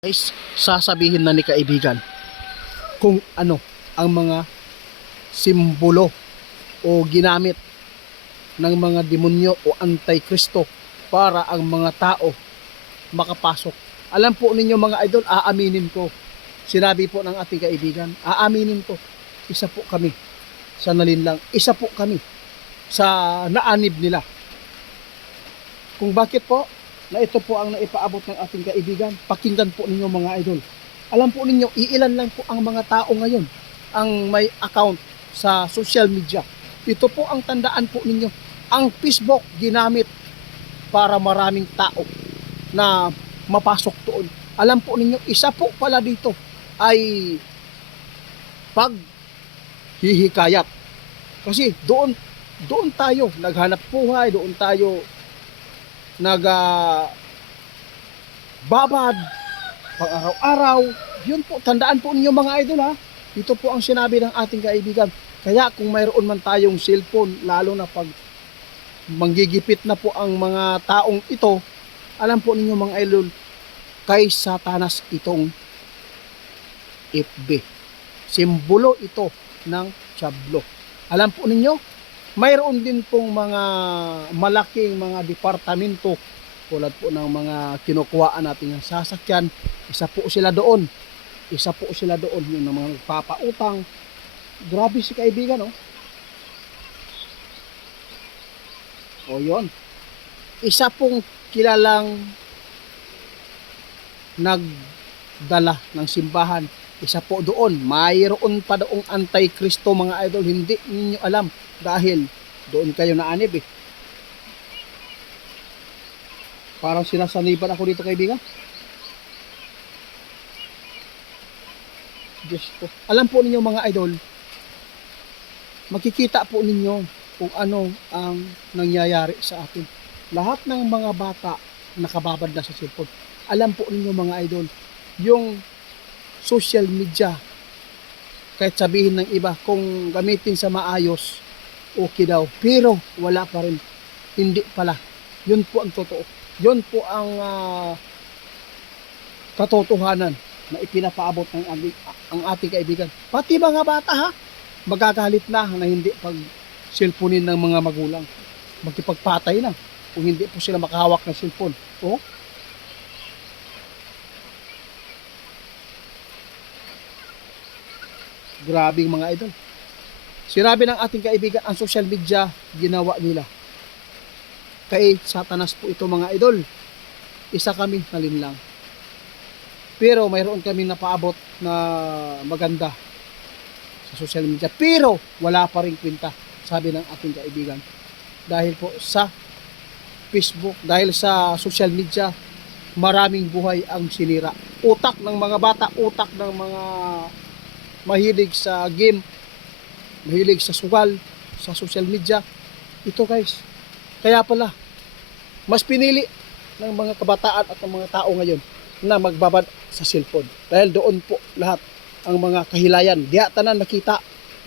Guys, sasabihin na ni kaibigan kung ano ang mga simbolo o ginamit ng mga demonyo o antikristo para ang mga tao makapasok. Alam po ninyo mga idol, aaminin ko. Sinabi po ng ating kaibigan, aaminin ko. Isa po kami sa nalinlang. Isa po kami sa naanib nila. Kung bakit po, na ito po ang naipaabot ng ating kaibigan. Pakinggan po ninyo mga idol. Alam po ninyo, iilan lang po ang mga tao ngayon ang may account sa social media. Ito po ang tandaan po ninyo. Ang Facebook ginamit para maraming tao na mapasok doon. Alam po ninyo, isa po pala dito ay paghihikayat. Kasi doon tayo naghanap buhay, doon tayo babad pang araw-araw. Yun po, tandaan po ninyo mga idol ha. Ito po ang sinabi ng ating kaibigan. Kaya kung mayroon man tayong cellphone, lalo na pag manggigipit na po ang mga taong ito, alam po ninyo mga idol, kay Satanas itong FB. Simbolo ito ng Diablo. Alam po ninyo, mayroon din pong mga malaking mga departamento tulad po ng mga kinukuhaan natin ng sasakyan. Isa po sila doon. Yung mga nagpapautang. Grabe si kaibigan, oh. O yun. Isa pong kilalang nagdala ng simbahan. Isa po doon. Mayroon pa doong antikristo mga idol. Hindi ninyo alam. Dahil doon kayo naanib eh. Parang sinasaniban ako dito kaibigan. Diyos ko. Alam po ninyo mga idol, makikita po ninyo kung ano ang nangyayari sa atin. Lahat ng mga bata nakababad na sa cellphone. Alam po ninyo mga idol, yung social media, kahit sabihin ng iba, kung gamitin sa maayos, okay daw. Pero wala pa rin. Hindi pala. Yun po ang totoo. Yun po ang katotohanan na ipinapaabot ng ang ating kaibigan. Pati mga bata ha, magagalit na hindi pag cellphonein ng mga magulang. Magkipagpatay na kung hindi po sila makahawak ng cellphone. Oh? Grabing mga idol. Sinabi ng ating kaibigan, ang social media ginawa nila. Kay Satanas po ito mga idol. Isa kami nalinlang. Pero mayroon kami napaabot na maganda sa social media. Pero wala pa rin kwenta, sabi ng ating kaibigan. Dahil po sa Facebook, dahil sa social media, maraming buhay ang sinira. Utak ng mga bata, utak ng mga mahilig sa game, mahilig sa sugal, sa social media. Ito guys, kaya pala, mas pinili ng mga kabataan at ng mga tao ngayon na magbabad sa cellphone. Dahil doon po lahat ang mga kahilayan. Diya tanan makita.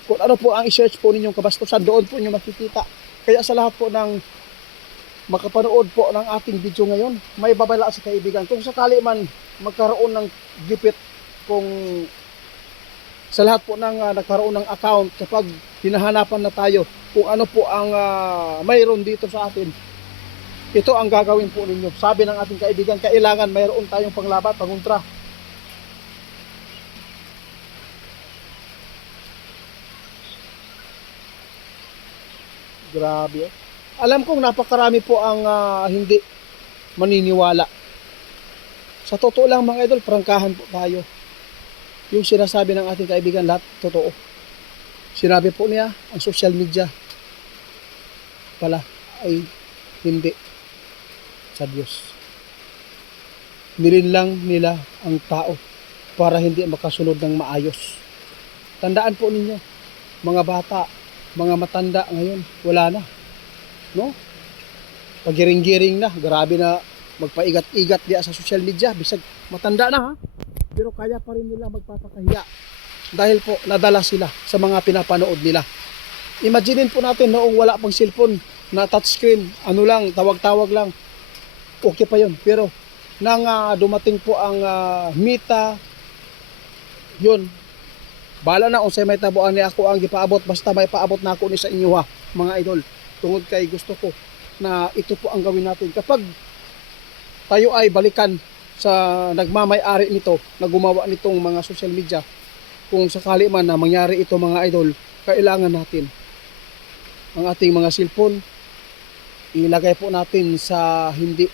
Kung ano po ang i-search po ninyong kabastusan, doon po nyo makikita. Kaya sa lahat po ng makapanood po ng ating video ngayon, may babala sa kaibigan. Kung sakali man magkaroon ng gipit, kung sa lahat po ng nagkaroon ng account, kapag hinahanapan na tayo kung ano po ang mayroon dito sa atin, ito ang gagawin po ninyo. Sabi ng ating kaibigan, kailangan mayroon tayong panglaban, pangontra. Grabe. Alam kong napakarami po ang hindi maniniwala. Sa totoo lang mga idol, prangkahan po tayo. Yung sinasabi ng ating kaibigan, lahat totoo. Sinabi po niya, ang social media pala ay hindi sa Diyos. Nilinlang nila ang tao para hindi makasunod ng maayos. Tandaan po ninyo, mga bata, mga matanda ngayon, wala na. No? Pagiring-giring na, grabe na magpaigat-igat diya sa social media, bisag matanda na ha. Pero kaya pa rin nila magpapakahiya dahil po nadala sila sa mga pinapanood nila. Imaginin po natin noong wala pang cellphone na touchscreen, ano lang, tawag-tawag lang, okay pa yun. Pero nang dumating po ang mita, yun, bala na kung sa may tabuan ni ako ang gipaabot, basta may paabot na ako ni sa inyo ha, mga idol. Tungod kay gusto ko na ito po ang gawin natin. Kapag tayo ay balikan sa nagmamay-ari nito, na gumawa nitong mga social media, kung sakali man na mangyari ito mga idol, kailangan natin ang ating mga cellphone ilagay po natin sa hindi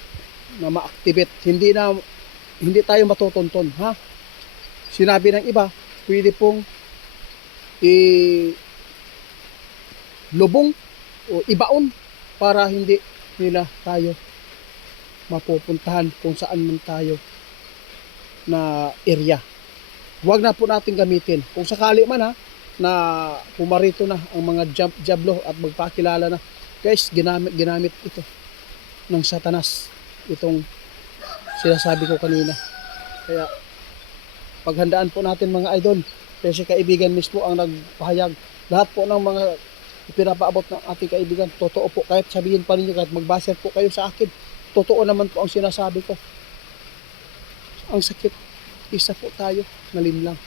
na ma-activate, hindi tayo matutunton ha. Sinabi ng iba, pwede pong lubong o ibaon para hindi nila tayo mapupuntahan kung saan man tayo na area. Huwag na po natin gamitin. Kung sakali man ha, na pumarito na ang mga jablo at magpakilala na, guys, ginamit ito ng Satanas, itong sinasabi ko kanina. Kaya paghandaan po natin mga idol, kasi kaibigan mismo ang nagpahayag. Lahat po ng mga ipinapaabot ng ating kaibigan, totoo po. Kahit sabihin pa ninyo, kahit magbaser po kayo sa akin, totoo naman po ang sinasabi ko. Ang sakit, isa po tayo, nalinlang.